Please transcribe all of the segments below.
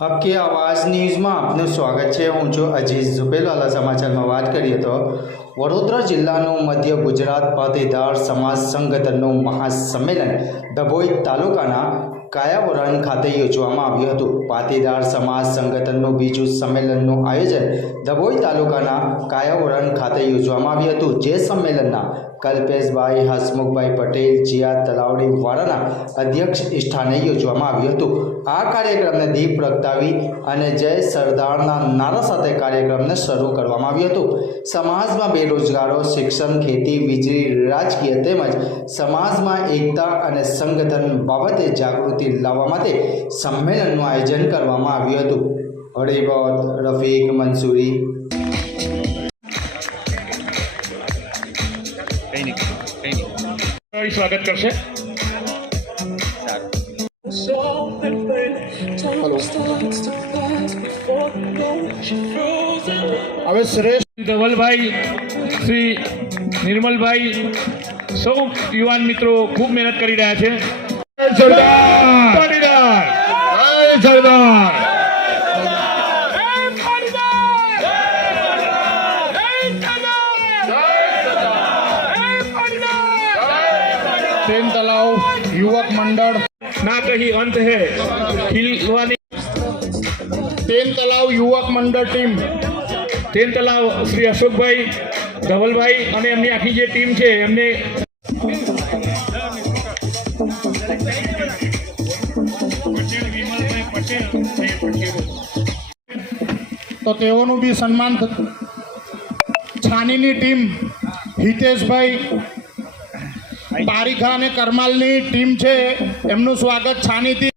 હકે આવાજ ન્યૂઝમાં આપનું સ્વાગત છે. હું છું અજીઝ ઝુબેલવાલા. સમાચારમાં વાત કરીએ તો વડોદરા જિલ્લાનું મધ્ય ગુજરાત પાટીદાર સમાજ સંગઠનનું મહાસંમેલન ડભોઈ તાલુકાના કાયાવરણ ખાતે યોજવામાં આવ્યું હતું. પાટીદાર સમાજ સંગઠનનું બીજું સંમેલનનું આયોજન ધભોઈ તાલુકાના કાયાવરણ ખાતે યોજવામાં આવ્યું હતું. જે સંમેલનના કલ્પેશભાઈ, હસમુખભાઈ પટેલ, જીયા તલાવડી વાળાના અધ્યક્ષ સ્થાને યોજવામાં આવ્યું હતું. આ કાર્યક્રમને દીપ પ્રગટાવી અને જય સરદારના નારા સાથે કાર્યક્રમને શરૂ કરવામાં આવ્યું હતું. સમાજમાં બેરોજગારો, શિક્ષણ, ખેતી, વીજળી, રાજકીય તેમજ સમાજમાં એકતા અને સંગઠન બાબતે જાગૃતિ લાવવા માટે સંમેલનનું આયોજન કરવામાં આવ્યું હતું. હળીબોદ રફીક મંસૂરી. સ્વાગત કરશે. હવે શ્રેષ્ઠ ધવલભાઈ શ્રી નિર્મલભાઈ સૌ યુવાન મિત્રો ખૂબ મહેનત કરી રહ્યા છે. સરદાર જય સરદાર તેન તલાવ યુવક મંડળ. ના કહી અંત હે. ખીલવાની તેન તલાવ યુવક મંડળ ટીમ. તેન તલાવ શ્રી અશોકભાઈ ધવલભાઈ અને એમની આખી જે ટીમ છે એમને તો તેઓનું બી સન્માન થતું. છાનીની ટીમ હિતેશભાઈ બારીખા અને કરમાલની ટીમ છે. એમનું સ્વાગત છાનીથી.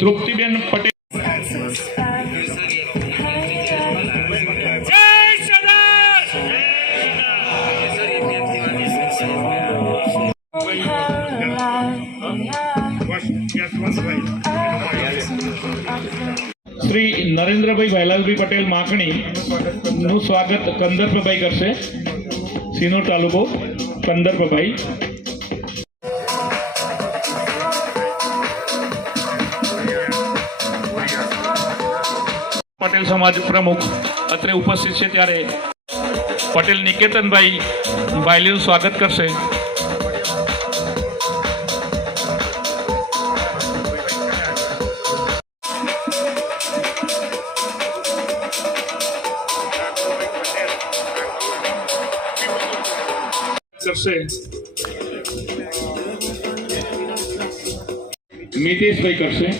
તૃપ્તિબેન પટેલ શ્રી નરેન્દ્રભાઈ ભાઈલાલભાઈ પટેલ માખણી નું સ્વાગત કંદર્પભાઈ કરશે. સિનો તાલુકો કંદર્પભાઈ પટેલ સમાજ પ્રમુખ અત્રે ઉપસ્થિત છે ત્યારે પટેલ નિકેતનભાઈ ભાઈલીનું સ્વાગત કરશે. કરશે મિતેશભાઈ કરશે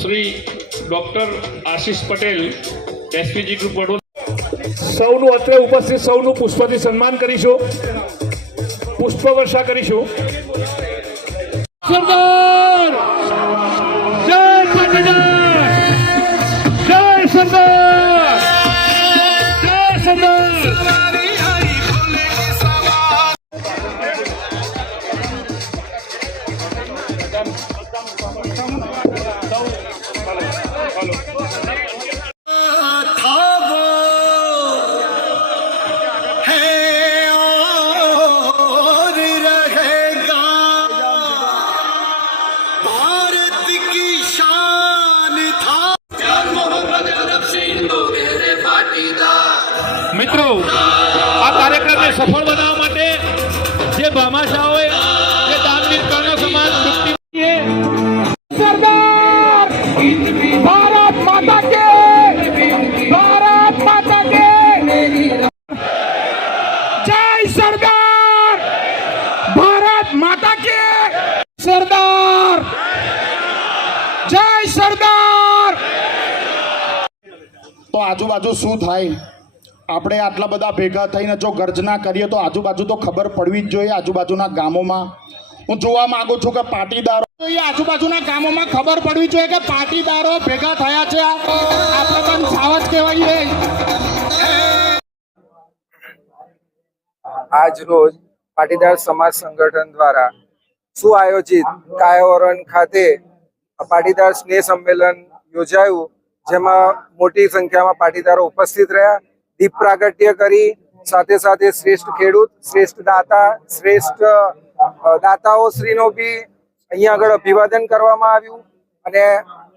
Shri doctor Ashish Patel SPG group Vadodara સૌનું અત્રે ઉપસ્થિત, સૌનું પુષ્પથી સન્માન કરીશું. પુષ્પ વર્ષા કરીશું. સરદાર કાર્યક્રમને સફળ બનાવવા માટે જે ભામાશાઓએ જે દાનવીર કર્ણ સમાજ મુક્તિ સરદાર ભારત માતા કે ભારત માતા કે. જય સરદાર ભારત માતા કે. સરદાર જય સરદાર. તો આજુબાજુ શું થાય? આપણે આટલા બધા ભેગા થઈને જો ગર્જના કરીએ તો આજુબાજુ તો ખબર પડવી જ જોઈએ આજુબાજુના ગામોમાં. હું જોવા માંગુ છું કે પાટીદારો આજુબાજુના ગામોમાં ખબર પડવી જોઈએ કે પાટીદારો ભેગા થયા છે. આપણે આજ રોજ પાટીદાર સમાજ સંગઠન દ્વારા સુઆયોજિત કાયાવરણ ખાતે પાટીદાર સ્નેહ સંમેલન યોજાયું, જેમાં મોટી સંખ્યામાં પાટીદારો ઉપસ્થિત રહ્યા દીપ પ્રાગટ્ય કરી, સાથે સાથે શ્રેષ્ઠ ખેડૂત, શ્રેષ્ઠ દાતા, શ્રેષ્ઠ દાતાઓ શ્રીનો બી અહીંયા આગળ અભિવાદન કરવામાં આવ્યું. અને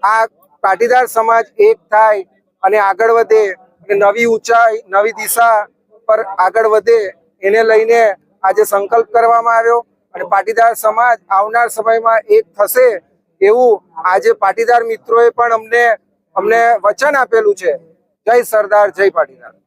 આ પાટીદાર સમાજ એક થાય અને આગળ વધે અને નવી ઊંચાઈ, નવી દિશા પર આગળ વધે એને લઈને આજે સંકલ્પ કરવામાં આવ્યો. અને પાટીદાર સમાજ આવનાર સમયમાં એક થશે એવું આજે પાટીદાર મિત્રોએ પણ અમને અમને વચન આપેલું છે. જય સરદાર, જય પાટીદાર.